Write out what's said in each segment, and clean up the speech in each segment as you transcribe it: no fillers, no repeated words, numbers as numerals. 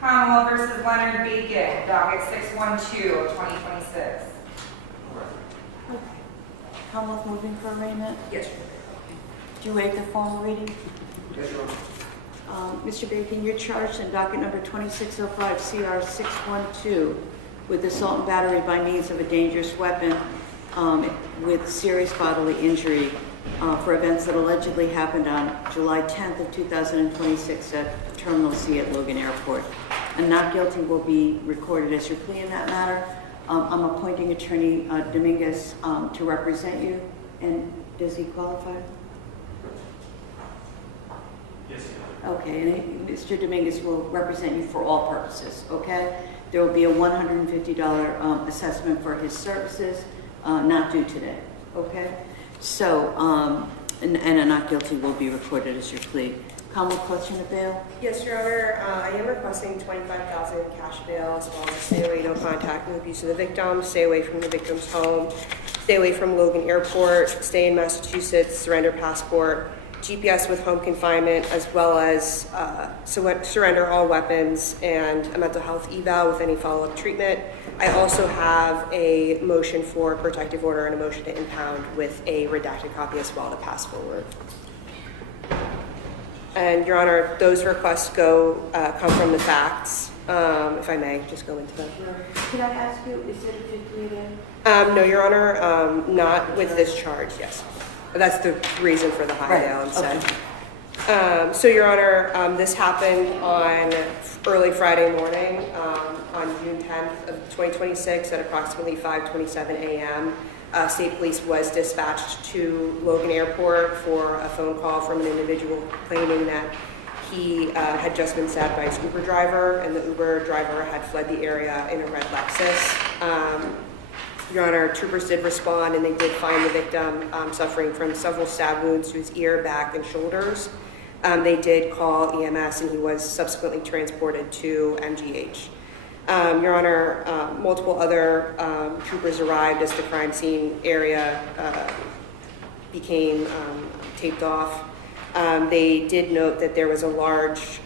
Counsel versus Leonard Bacon, docket 612 of 2026. Commonwealth moving for arraignment? Yes. Do you waive the formal reading? Yes, Your Honor. Mr. Bacon, you're charged in docket number 2605 CR 612 with assault and battery by means of a dangerous weapon with serious bodily injury for events that allegedly happened on July 10th of 2026 at Terminal C at Logan Airport. A not guilty will be recorded as your plea in that matter. I'm appointing Attorney Dominguez to represent you. And does he qualify? Yes, Your Honor. Okay, and Mr. Dominguez will represent you for all purposes, okay? There will be a $150 assessment for his services, not due today, okay? So, and a not guilty will be recorded as your plea. Commonwealth question of bail? Yes, Your Honor. I am requesting $25,000 cash bail as well as stay away, no contact, no abuse of the victim, stay away from the victim's home, stay away from Logan Airport, stay in Massachusetts, surrender passport, GPS with home confinement, as well as surrender all weapons and a mental health eval with any follow-up treatment. I also have a motion for protective order and a motion to impound with a redacted copy as well to pass forward. And Your Honor, those requests come from the facts. If I may, just go into them. Can I ask you, is it a 58A? No, Your Honor, not with this charge, yes. That's the reason for the high bail instead. Okay. So, Your Honor, this happened on early Friday morning on June 10th of 2026 at approximately 5:27 a.m. State Police was dispatched to Logan Airport for a phone call from an individual claiming that he had just been stabbed by his Uber driver, and the Uber driver had fled the area in a red Lexus. Your Honor, troopers did respond, and they did find the victim suffering from several stab wounds to his ear, back, and shoulders. They did call EMS, and he was subsequently transported to MGH. Your Honor, multiple other troopers arrived as the crime scene area became taped off. They did note that there was a large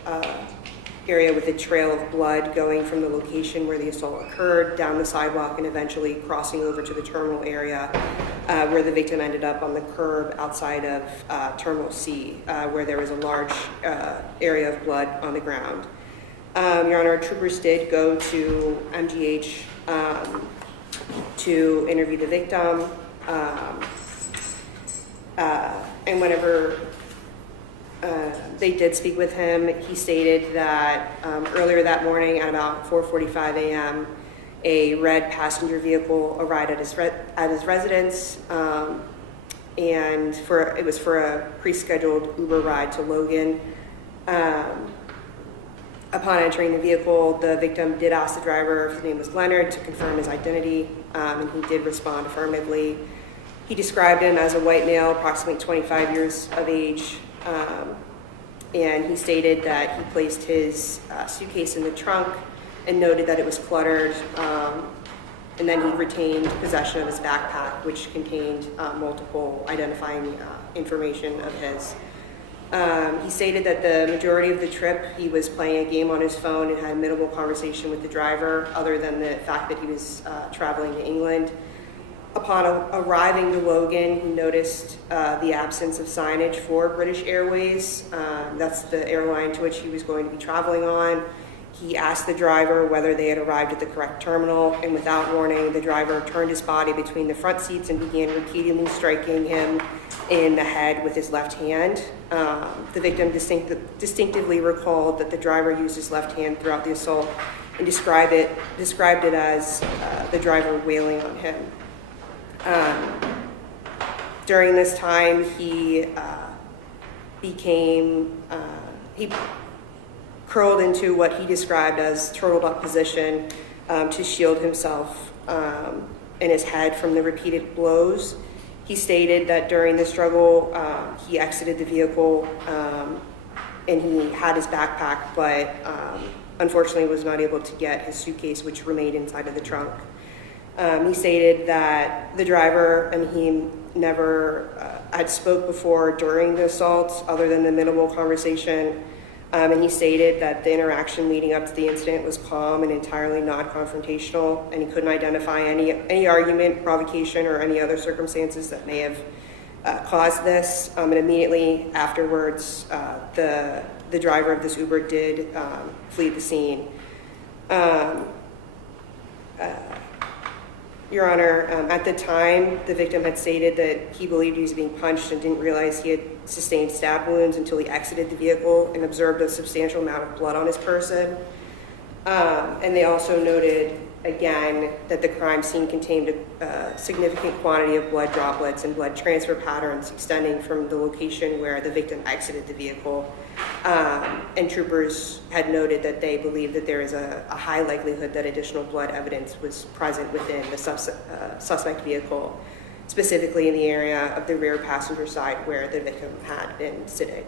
area with a trail of blood going from the location where the assault occurred down the sidewalk and eventually crossing over to the terminal area where the victim ended up on the curb outside of Terminal C, where there was a large area of blood on the ground. Your Honor, troopers did go to MGH to interview the victim, and whenever they did speak with him, he stated that earlier that morning at about 4:45 a.m., a red passenger vehicle arrived at his residence, and it was for a pre-scheduled Uber ride to Logan. Upon entering the vehicle, the victim did ask the driver if his name was Leonard to confirm his identity, and he did respond affirmatively. He described him as a white male, approximately 25 years of age, and he stated that he placed his suitcase in the trunk and noted that it was cluttered, and then he retained possession of his backpack, which contained multiple identifying information of his. He stated that the majority of the trip he was playing a game on his phone and had minimal conversation with the driver, other than the fact that he was traveling to England. Upon arriving to Logan, he noticed the absence of signage for British Airways. That's the airline to which he was going to be traveling on. He asked the driver whether they had arrived at the correct terminal, and without warning, the driver turned his body between the front seats and began repeatedly striking him in the head with his left hand. The victim distinctively recalled that the driver used his left hand throughout the assault and described it as the driver wailing on him. During this time, he curled into what he described as turtled up position to shield himself and his head from the repeated blows. He stated that during the struggle, he exited the vehicle and he had his backpack, but unfortunately was not able to get his suitcase, which remained inside of the trunk. He stated that the driver and he never had spoke before during the assault, other than the minimal conversation. And he stated that the interaction leading up to the incident was calm and entirely non-confrontational, and he couldn't identify any argument, provocation, or any other circumstances that may have caused this. And immediately afterwards, the driver of this Uber did flee the scene. Your Honor, at the time, the victim had stated that he believed he was being punched and didn't realize he had sustained stab wounds until he exited the vehicle and observed a substantial amount of blood on his person. And they also noted, again, that the crime scene contained a significant quantity of blood droplets and blood transfer patterns extending from the location where the victim exited the vehicle. And troopers had noted that they believed that there is a high likelihood that additional blood evidence was present within the suspect vehicle, specifically in the area of the rear passenger side where the victim had been sitting.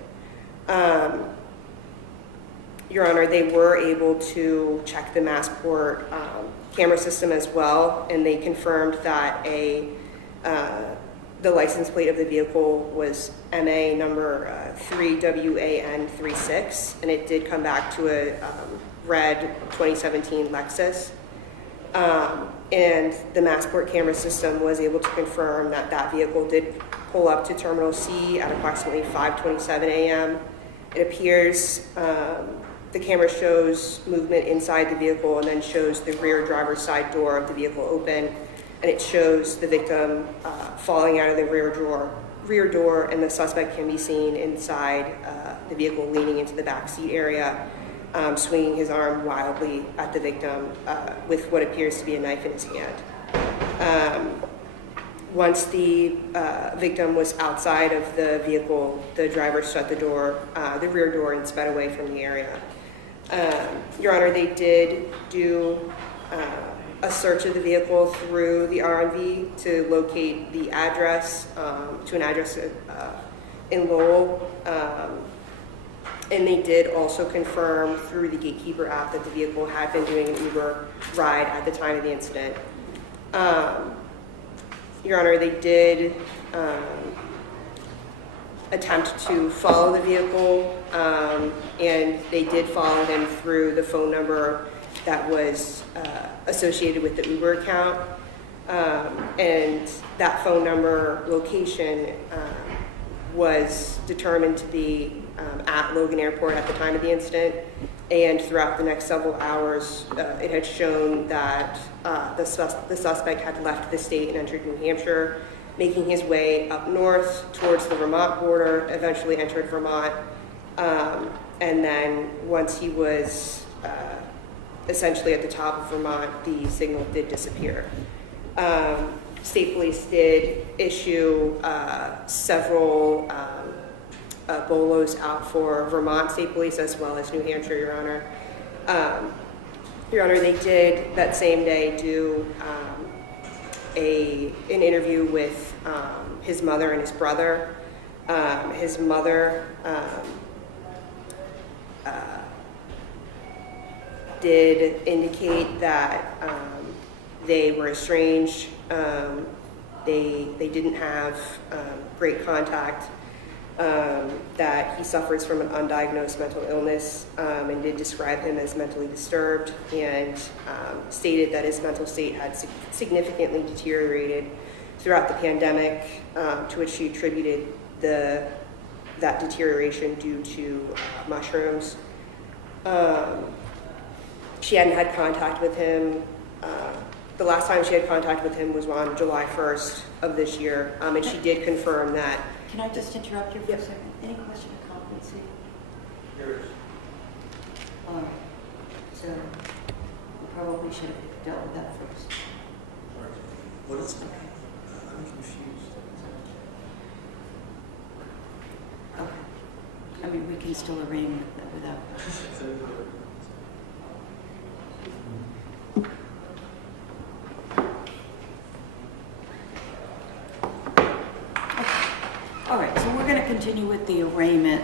Your Honor, they were able to check the Massport camera system as well, and they confirmed that the license plate of the vehicle was MA number 3WAN36, and it did come back to a red 2017 Lexus. And the Massport camera system was able to confirm that that vehicle did pull up to Terminal C at approximately 5:27 a.m. It appears the camera shows movement inside the vehicle and then shows the rear driver's side door of the vehicle open, and it shows the victim falling out of the rear door, and the suspect can be seen inside the vehicle leaning into the back seat area, swinging his arm wildly at the victim with what appears to be a knife in his hand. Once the victim was outside of the vehicle, the driver shut the rear door, and sped away from the area. Your Honor, they did do a search of the vehicle through the RMV to locate the address, to an address in Lowell. And they did also confirm through the Gatekeeper app that the vehicle had been doing an Uber ride at the time of the incident. Your Honor, they did attempt to follow the vehicle, and they did follow him through the phone number that was associated with the Uber account. And that phone number location was determined to be at Logan Airport at the time of the incident. And throughout the next several hours, it had shown that the suspect had left the state and entered New Hampshire, making his way up north towards the Vermont border, eventually entered Vermont. And then once he was essentially at the top of Vermont, the signal did disappear. State police did issue several bolos out for Vermont State Police as well as New Hampshire, Your Honor. Your Honor, they did that same day do an interview with his mother and his brother. His mother did indicate that they were estranged. They didn't have great contact. That he suffers from an undiagnosed mental illness, and did describe him as mentally disturbed, and stated that his mental state had significantly deteriorated throughout the pandemic, to which she attributed that deterioration due to mushrooms. She hadn't had contact with him. The last time she had contact with him was on July 1st of this year, and she did confirm that. Can I just interrupt you for a second? Any question of competency? There is. All right. So we probably should have dealt with that first. What is it? I'm confused. Okay. I mean, we can still arraign that without. All right, so we're going to continue with the arraignment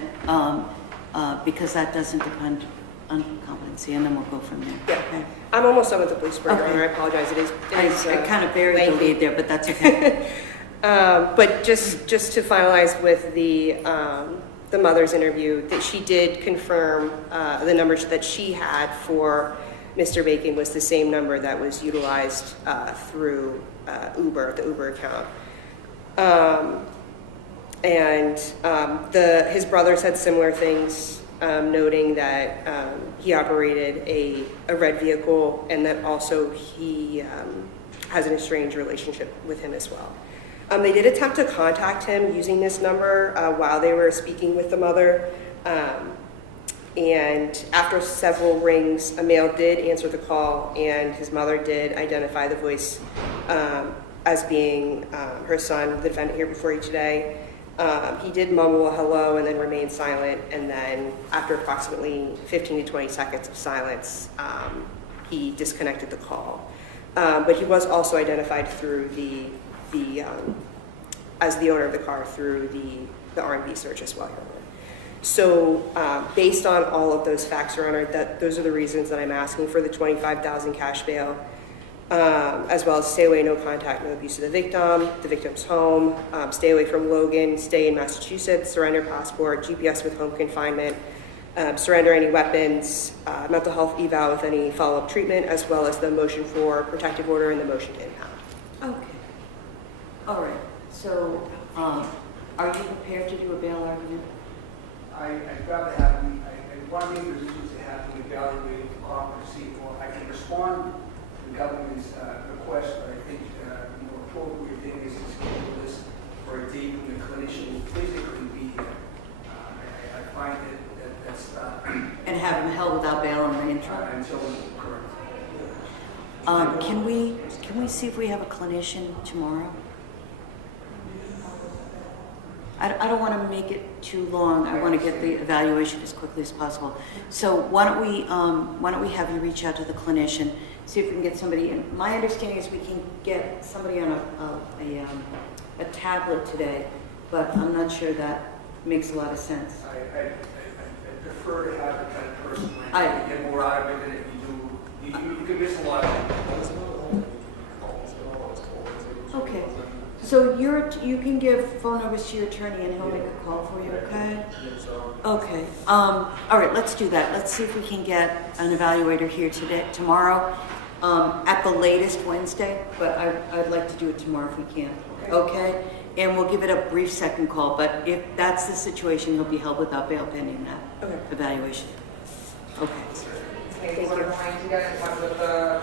because that doesn't depend on competency, and then we'll go from there. Yeah. Okay. I'm almost done with the police report, Your Okay. Honor. I apologize. It is I kind of buried the lengthy. lead there, but that's okay. But just to finalize with the the mother's interview, that she did confirm the numbers that she had for Mr. Bacon was the same number that was utilized through Uber, the Uber account. His brother said similar things, noting that he operated a red vehicle and that also he has an estranged relationship with him as well. They did attempt to contact him using this number while they were speaking with the mother. And after several rings, a male did answer the call, and his mother did identify the voice as being her son, the defendant here before you today. He did mumble a hello and then remain silent, and then after approximately 15 to 20 seconds of silence, he disconnected the call. But he was also identified through as the owner of the car through the R&B search as well, Your Honor. So based on all of those facts, Your Honor, those are the reasons that I'm asking for the $25,000 cash bail, as well as stay away, no contact, no abuse of the victim's home, stay away from Logan, stay in Massachusetts, surrender passport, GPS with home confinement, surrender any weapons, mental health eval with any follow-up treatment, as well as the motion for protective order and the motion to impound. Okay. All right. So, are you prepared to do a bail argument? I'd rather have, one of the positions to have to evaluate the competency, or I can respond to the government's request, but I think the more appropriate thing is to schedule this for a date when the clinician will physically be here. I find that's And have him held without bail in the interim? until correct. Can we see if we have a clinician tomorrow? I don't want to make it too long. I want to get the evaluation as quickly as possible. So why don't we have you reach out to the clinician, see if we can get somebody in. My understanding is we can get somebody on a tablet today, but I'm not sure that makes a lot of sense. I prefer to have it in person. I get more out of it than if you do. You can miss a lot of it. Okay. So you can give phone numbers to your attorney and he'll make a call for you, okay? Okay. All right, let's do that. Let's see if we can get an evaluator here tomorrow, at the latest Wednesday, but I'd like to do it tomorrow if we can, okay? And we'll give it a brief second call, but if that's the situation, he'll be held without bail pending that evaluation. Okay. Okay, so we're going to get in touch with the